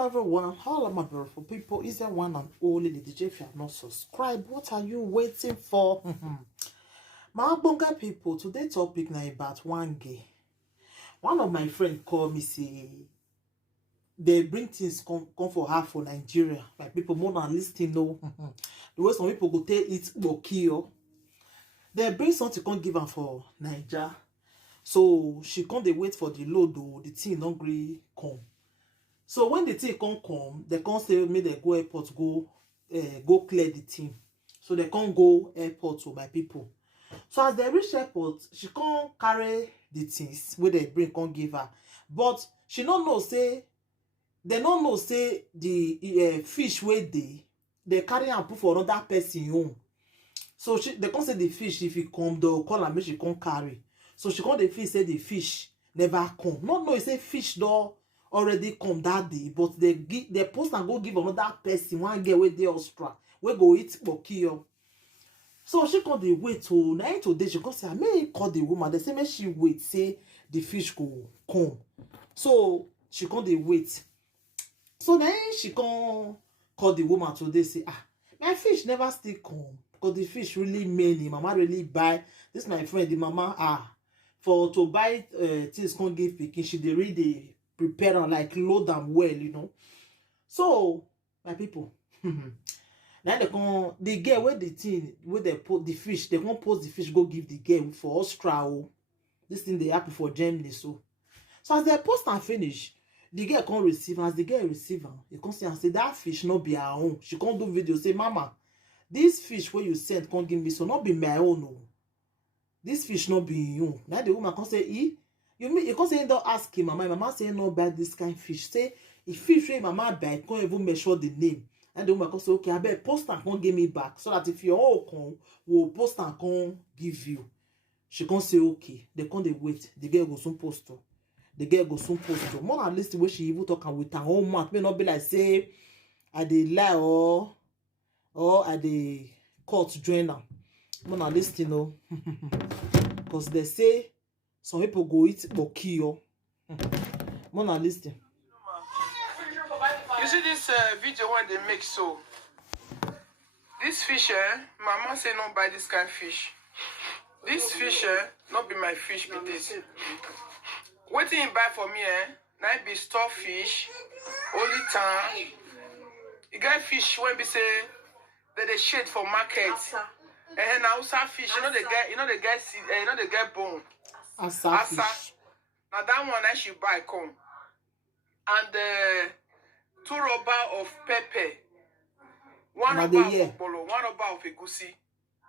Hello everyone, hello my beautiful people. Is there one and only Lady J? If you have not subscribed, what are you waiting for? My bonga people, today's topic now about one gay. One of my friends called me say they bring things come for her for Nigeria. Like people more than listening know the way some people go take it kill. They bring something come give her for Nigeria. So she can't they wait for the load though the thing don't really come. So when the thing can't come, they can't say me they go airport, go clear the thing. So they can't go airport to my people. So as they reach airport, she can't carry the things where they bring can't give her. But she don't know say they don't know say the fish where they carry and put for another person home. So they can't say the fish if it come, they'll call her, make she can't carry. So she can't the fish say the fish never come. Not know say fish though already come that day, but they post and go give another person one girl with the Austria we go eat kill. So she called the wait to night today. She come say I may call the woman. They say make she wait say the fish go come. So she called the wait. So then she come call the woman today say my fish never still come because the fish really many. Mama really buy this my friend the mama for to buy things can't give pikin. She dey really prepare and like load them well, you know. So my people, now they come the girl where the thing where they put the fish, they can't post the fish go give the girl for Austria. This thing they happen for Germany. So as they post and finish, the girl can't receive. As the girl receive her, you can see and say that fish not be her own. She can't do video say mama, this fish where you sent can't give me so not be my own. No. This fish not be you. Now the woman can say you can't say don't ask him mama. Mama say no buy this kind of fish. Say if fish wey mama buy can't even measure the name. And the woman can say okay I bet post and can't give me back so that if your all come will post and can't give you. She can't say okay. They can't they wait. The girl go soon post to. The girl go soon post to. More than least the way she even talking with her own mouth may not be like say I dey lie or I dey court joiner. More than least you know because they say some people go eat kill. More than listen. You see this video when they make so. This fish, mama say no buy this kind of fish. This fish, not be my fish, be this. What you buy for me, now be store fish, only time. You get fish when we say that they shade for market. And now some fish, you know they get bone. Asa fish. Now that one I should buy come. And 2 rubber of pepper. 1 rubber of bolo, 1 rubber of egusi.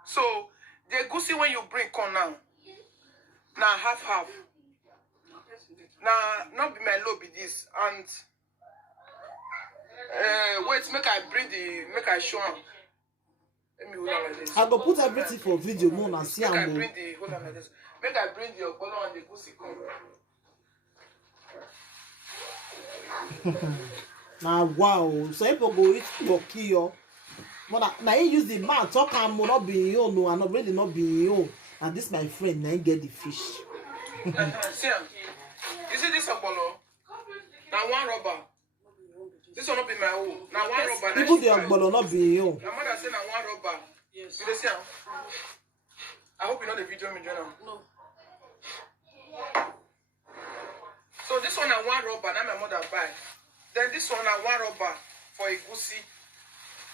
So the egusi when you bring come now half. Now not be my load be this and wait make I show am. Let me hold on like this. I go put everything for video more and see Make I am. bring the hold on like this. Make I bring the bolo and the egusi come. Now wow, so people go eat kill. But now you use the man talk am not be you no, and not really not be you. And this my friend now get the fish. See am. You see this bolo? Now 1 rubber. This will not be my own. Now 1 rubber. People the ogbolo not be you. My mother say now 1 rubber. Yes. You see am? I hope you know the video me journal. No. So this one na 1 rubber. Now my mother buy. Then this one na 1 rubber for egusi.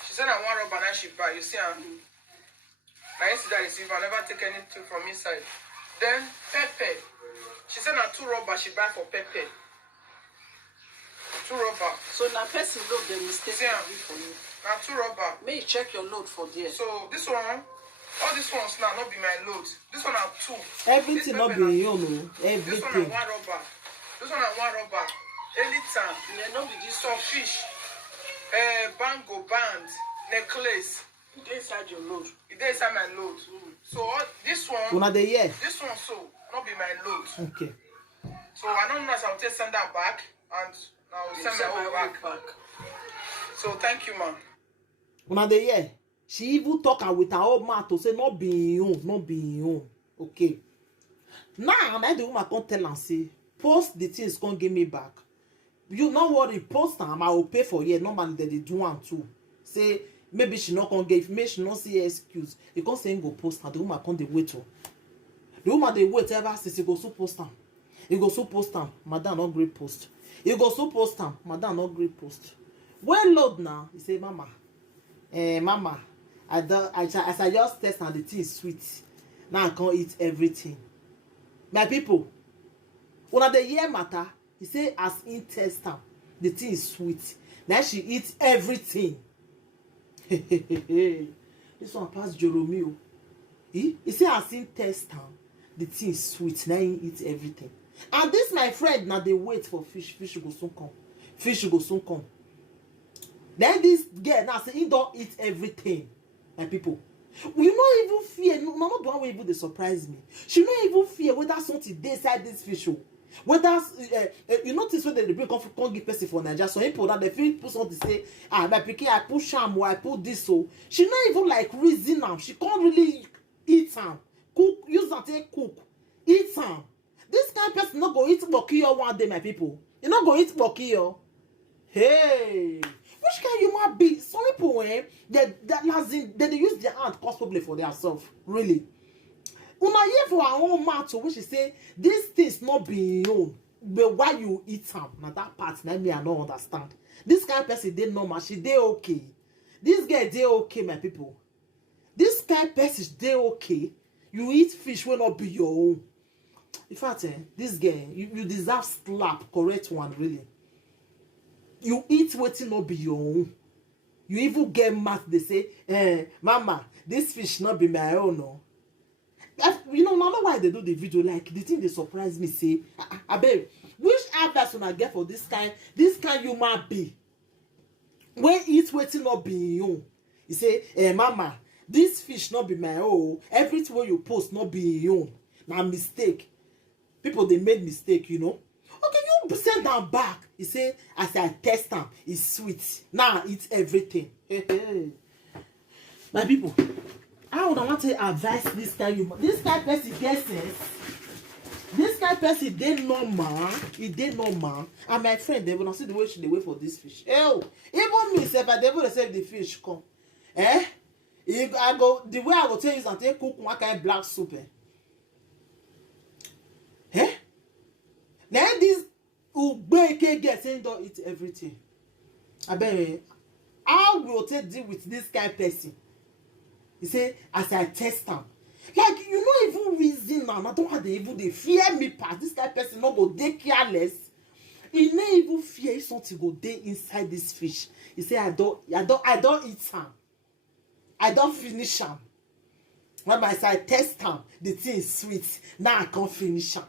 She said na 1 rubber now she buy. You see am? Now you see that receiver. I never take anything from inside. Then pepper. She said na 2 rubber she buy for pepper. 2 rubber. So now person load the mistake for you. Now 2 rubber. May you check your load for there. So this one, all these ones now not be my load. This one are 2. Everything not be you no. This one Everything. are 1 rubber. This one are 1 rubber. Anytime. Yeah, not be this Some fish. Bango band, necklace. Put inside your load. It is inside my load. So this one. Una dey here. This one so not be my load. Okay. So I don't know if I'll take send that back and I'll send my own back. So thank you, man. Una dey here. She even talk am with her own mouth to say not be you, not be you. Okay. Now the woman come tell am say post the things come give me back. You no worry, post am, I will pay for here. Normally they do one too. Say maybe she not gonna get, maybe she not see excuse. You can't say go post am. The woman can't dey wait o. The woman dey wait ever since he go so post am. He go so post am. Madam not great post. He go so post am. Madam not great post. When load now, he say mama, mama, as I just test and the thing is sweet. Now I can't eat everything. My people, una the year matter. He say as in test am, the thing is sweet. Now she eats everything. This one pass Jeromeo. He say as in test am, the thing is sweet. Now he eats everything. And this my friend, now they wait for fish. Fish go soon come. Fish go soon come. Then this girl now say he don't eat everything. My people, we not even fear. No, not the one wey even dey surprise me. She not even fear whether something dey inside this fish. Whether you notice when they bring come give person for Nigeria, so people that they feel put something say, my pikin I put sham or I put this so. She not even like reason am. She can't really eat am. Cook, use that take cook, eat am. This kind of person not go eat bokiyo one day, my people. You not go eat bokiyo. Hey, which kind human be? Some people they use their hand cause problem for themselves. Really. Una hear for our own mouth which she say these things not being own, but why you eat them? Now that part, now me I don't understand. This kind of person they normal, she they okay. This guy they okay, my people. This kind of person they okay. You eat fish will not be your own. In fact, this guy you deserve slap, correct one really. You eat what not be your own. You even get mad. They say, mama, this fish not be my own. No. You know, I know why they do the video. Like the thing they surprise me. Say, I bet which advice when I get for this kind human be. When eat waiting not be you. You say, mama, this fish not be my own. Everything you post not be you. Now mistake. People they made mistake, you know. Okay, you send them back. He say, as I test them, it's sweet. Now it's everything. My people. How would I want to advise this guy? This guy person get sense. This guy person they normal. He they normal. And my friend, they will not see the way she they wait for this fish. Oh, even me, if I never receive the fish come. If I go the way I go tell you something, cook one kind of black soup. Then this Ubeke get saying don't eat everything. I bet how will take deal with this kind of person? He say, as I test them, like you not even reason now. I don't have they fear me past this kind of person. Not go they careless. He not even fear something go dey inside this fish. He say, I don't eat them. I don't finish them. When I say I test them, the thing is sweet. Now I can't finish them.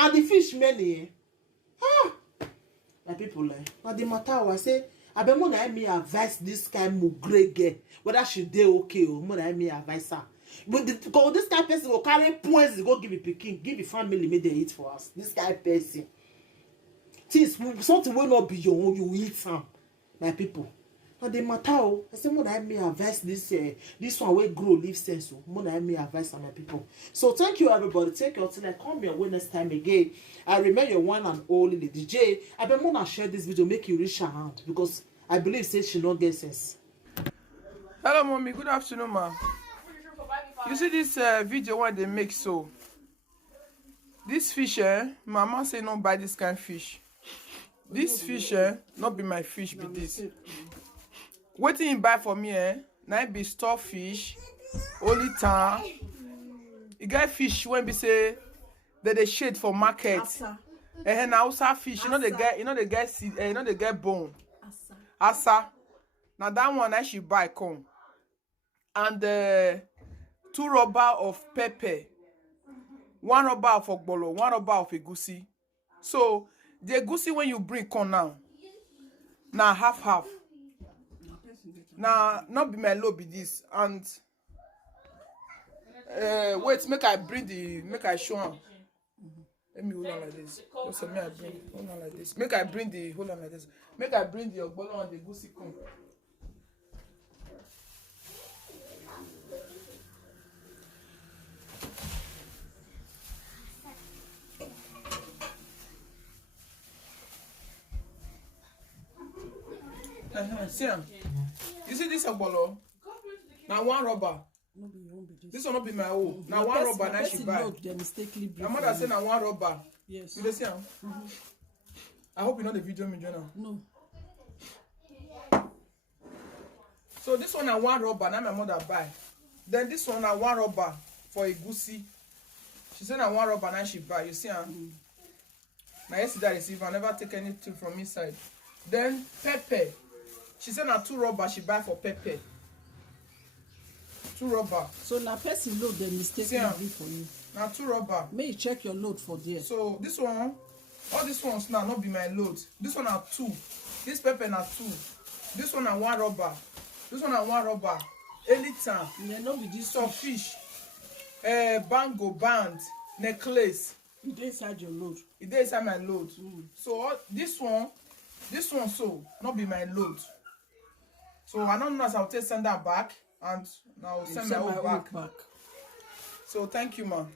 And the fish many, my people like. Now the matter I say. I bet more than me advise this kind of mugrege whether she dey okay or more than me advise her. But because this kind of person will carry points, go give it picking, give it family, make they eat for us. This kind of person, things something will not be your own, you eat some, my people. Now the matter, I say more than me advise this one will grow, live sense. More than me advise my people. So thank you everybody. Take your till I come your way next time again. I remember your one and only Lady J. I bet more than share this video, make you reach her hand because I believe say she not get sense. Hello mommy, good afternoon ma. You see this video when they make so. This fish mama say no buy this kind of fish. This fish not be my fish be this. What you buy for me now be store fish, only time. You get fish when be say that they shade for market. And now fish, you know they get seed, you know they get bone. Asa. Now that one I should buy come. And 2 rubber of pepper. 1 rubber of ogbolo, 1 rubber of egusi. So the egusi when you bring come now half. Now not be my low be this. And wait, make I show him. Let me hold on like this. Also, me I bring hold on like this. Make I bring the hold on like this. Make I bring the ogbolo and the egusi come. See am. You see this agbolo? Now one rubber. No be your own be this. This will not be my own. Now one rubber now she buy. Load, they mistakenly bring My mother say now one rubber. Yes. You dey see am? I hope you know the video me journal. No. So this one na one rubber now my mother buy. Then this one na one rubber for egusi. She say na one rubber now she buy. You see am? Now yesterday I receive. I never take anything from inside. Then pepper. She say na 2 rubber she buy for pepper. 2 rubber. So na person load they mistakenly bring for you. Now 2 rubber. May you check your load for there. So this one, all these ones now not be my load. This one are 2. This pepper na 2. This one are 1 rubber. This one are 1 rubber. Anytime. Yeah, no be this Some fish. Bango band, necklace. You dey inside your load. It is inside my load. So all, this one so not be my load. So I don't know as I'll take send that back and now send my own back. back. So thank you, man.